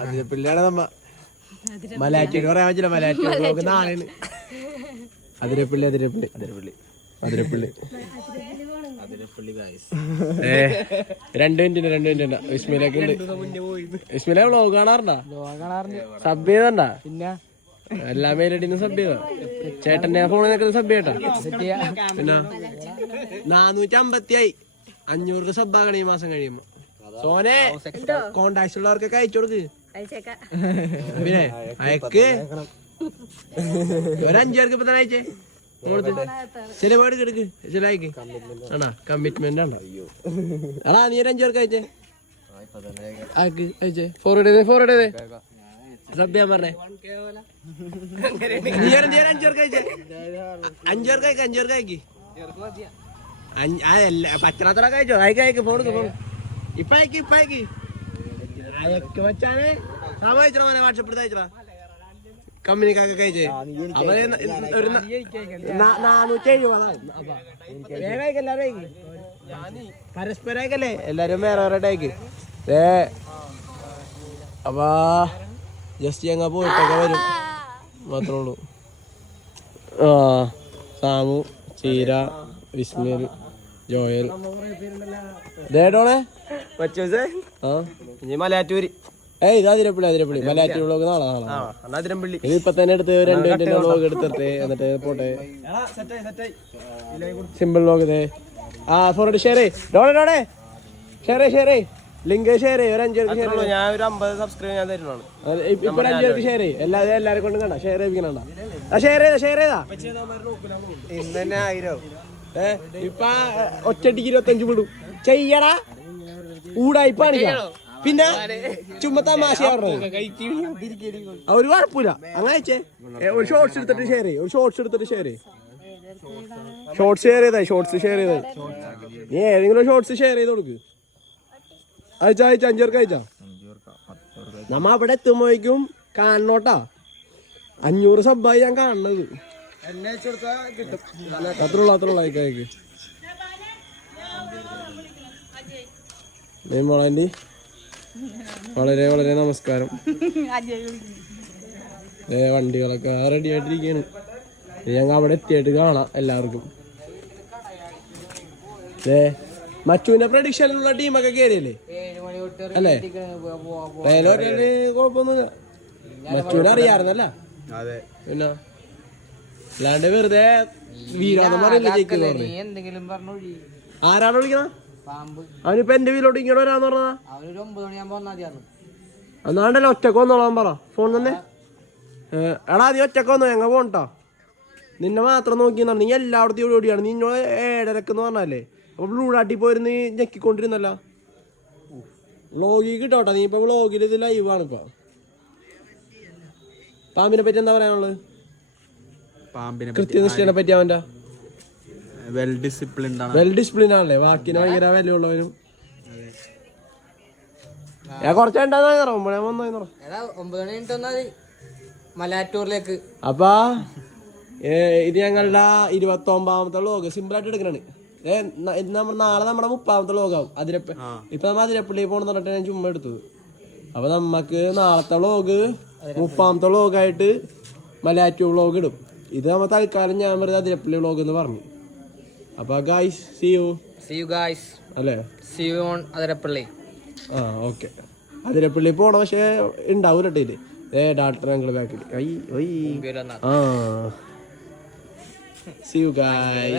അതിരപ്പള്ളിയാണ് നമ്മ മലയാറ്റൂര് പറയാൻ പറ്റില്ല. മലയാറ്റൂർ നാളെയാണ്. അതിരപ്പള്ളി അതിരപ്പള്ളി അതിരപ്പള്ളി അതിരപ്പള്ളി 2 മിനിറ്റ് വിസ്മിലൊക്കെ ഉണ്ട്. വിസ്മില വ്ളോഗ് കാണാറുണ്ടോ? സബ് ചെയ്തണ്ടാ? പിന്നെ എല്ലാ മേലടിന്ന് സബ് ചെയ്താ? ചേട്ടന്റെ ഫോണിൽ നിൽക്കുന്ന സബ് ചെയ്യട്ടാ? പിന്നെ 450 ആയി. 500 സബ്ബാകണം ഈ മാസം കഴിയുമ്പോ. സോനെ കോണ്ടാക്ട് ഉള്ളവർക്കൊക്കെ അയച്ചു കൊടുക്ക്. പിന്നെ അയക്ക് ഒരു 5 പേർക്ക് ഇപ്പൊ തന്നെ അയച്ചേ. ചില പാട് കിടക്ക് ചില അയക്ക്. ആണാ കമ്മിറ്റ്മെന്റ് ആണോ? അടാ നീ ഒരു 5 പേർക്ക് അയച്ചേ. അയക്ക് അയച്ചേ. ഫോർവേഡ് ചെയ്തേ സബ് ചെയ്യാൻ പറഞ്ഞേ. നീ ഒരു 5 പേർക്ക് അയച്ചേ. 5 പേർക്ക് അയക്ക്. 5 പേർക്ക് അയക്ക്. പച്ചനാത്തൊക്കെ അയച്ചോ? അയക്ക് ഫോൺ ഇപ്പൊ അയക്ക് അയക്ക് വെച്ചാണ്. അയച്ചോ മോനെ വാട്സപ്പ് അയച്ചോ. കമ്പനിക്കൊക്കെ അയച്ചേ. അവര് 470 എല്ലാരും പരസ്പരം അയക്കല്ലേ. എല്ലാരും വേറെ വേറെ അയക്ക്. അപ്പാ ജസ്റ്റ് ഞങ്ങ പോയിട്ടൊക്കെ വരും മാത്രമേ ഉള്ളൂ. സാമു, ചീര, വിസ്മൽ, ജോയൽ, ദേടോണേ മലയാറ്റൂര്. ഇത് അതിരപ്പള്ളി മലയാറ്റൂർ വ്ളോഗ് നാളെ. ഇപ്പൊ തന്നെ എടുത്ത് 2 മിനിറ്റ് വ്ളോഗ് എടുത്തിട്ട് എന്നിട്ട് പോട്ടെ. സിമ്പിൾ വ്ളോഗ് ഫോർവേഡ് ഷെയർ ഡോണേ ഷെയർ ലിങ്ക് ഷെയർ ഒരു 5 പേർക്ക് ഷെയർ. ഞാൻ ഒരു 50 സബ്സ്ക്രൈബ് ഞാൻ തരുന്നതാണ്. ഇപ്പൊ 5 പേർക്ക് ഷെയർ എല്ലാരും കൊണ്ടും കണ്ട ഷെയർ ചെയ്യിപ്പിക്കണ. ഷെയർ ചെയ്താ ഇന്ന് തന്നെ 1000. ഇപ്പൊ ഒറ്റടിക്ക് 25 വിടും ചെയ്യടാ. ഊടായിപ്പാണിക്കാം. പിന്നെ ചുമ്മാ തമാശ ഒരു കുഴപ്പമില്ല. അങ്ങനെ അയച്ചേ. ഒരു ഷോർട്സ് എടുത്തിട്ട് ഷെയർ ചെയ്യും. ഷോർട്സ് ഷെയർ ചെയ്തായി. നീ ഏതെങ്കിലും ഷോർട്സ് ഷെയർ ചെയ്ത് കൊടുക്ക്. അയച്ച 5 പേർക്ക് അയച്ചാ. നമ്മ അവിടെ എത്തുമ്പോഴേക്കും കാണണോട്ടാ. 500 സബ്ബായി ഞാൻ കാണണത്. അത്രയുള്ള അയക്ക്. മോളാൻറ്റി വളരെ വളരെ നമസ്കാരം. വണ്ടികളൊക്കെ റെഡി ആയിട്ടിരിക്കുകയാണ്. ഞങ്ങൾ അവിടെ എത്തിയിട്ട് കാണാം എല്ലാവർക്കും. മച്ചുവിന്റെ പ്രഡിക്ഷനിലുള്ള ടീമൊക്കെ കയറിയല്ലേ അല്ലേ? കുഴപ്പമൊന്നുമില്ല. മച്ചുവിനെ അറിയാറുന്നല്ല. പിന്നെ അല്ലാണ്ട് വെറുതെ വീരാന്ന് പറയില്ല. ആരാണ് വിളിക്കണ? അവനിപ്പോ എന്റെ വീട്ടിലോട്ട് ഇങ്ങോട്ട് വരാന്ന് പറഞ്ഞതാ. എന്നാണ്ടല്ലോ ഒറ്റക്ക് വന്നോളാൻ പറ. ഫോൺ തന്നെ. എടാ നീ ഒറ്റക്ക് വന്നോ, ഞങ്ങൾ പോണട്ടോ. നിന്നെ മാത്രം നോക്കിയെന്നാ. നീ എല്ലായിടത്തും ഓടിയാണ്. നീ ഇന്നോട് 7:30 പറഞ്ഞല്ലേ. അപ്പൊ ബ്ലൂഡാട്ടി പോയിരുന്ന് ഞെക്കിക്കൊണ്ടിരുന്നല്ലോ. വ്ളോഗിൽ കിട്ടോട്ടെ. നീ ഇപ്പൊ വ്ളോഗിൽ ഇത് ലൈവാണ്. ഇപ്പൊ പാമ്പിനെ പറ്റി എന്താ പറയാനുള്ളത്? കൃത്യനിഷ്ഠനെ പറ്റി അവന്റെ വെൽ ഡിസിപ്ലിൻ ആണല്ലേ. വാക്കിന് ഭയങ്കര വിലയുള്ളവനും. ഞാൻ കുറച്ചുണ്ടായി മലയാറ്റൂരിലേക്ക്. അപ്പാ ഇത് ഞങ്ങളുടെ 29ാമത്തെ വ്ളോഗ്. സിമ്പിൾ ആയിട്ട് എടുക്കണാണ്. നാളെ നമ്മുടെ 30ാമത്തെ വ്ളോഗാവും. ഇപ്പൊ നമ്മ അതിരപ്പള്ളി പോണെന്ന് പറഞ്ഞിട്ട് ഞാൻ ചുമ്മാ എടുത്തത്. അപ്പൊ നമ്മക്ക് നാളത്തെ വ്ളോഗ് 30ാമത്തെ വ്ളോഗായിട്ട് മലയാറ്റൂർ വ്ളോഗ് ഇടും. ഇത് നമ്മ തൽക്കാലം ഞാൻ വെറുതെ അതിരപ്പള്ളി വ്ളോഗ് എന്ന് പറഞ്ഞു. അപ്പൊ ഗായ്സ് see you guys അല്ലേ? see you on Athirappilly. Okay. Athirappilly പോണ പക്ഷെ ഉണ്ടാവൂല കേട്ടോ. ഇത് ഡാക്ടർ ഞങ്ങൾ ബാക്കിൽ. see you guys.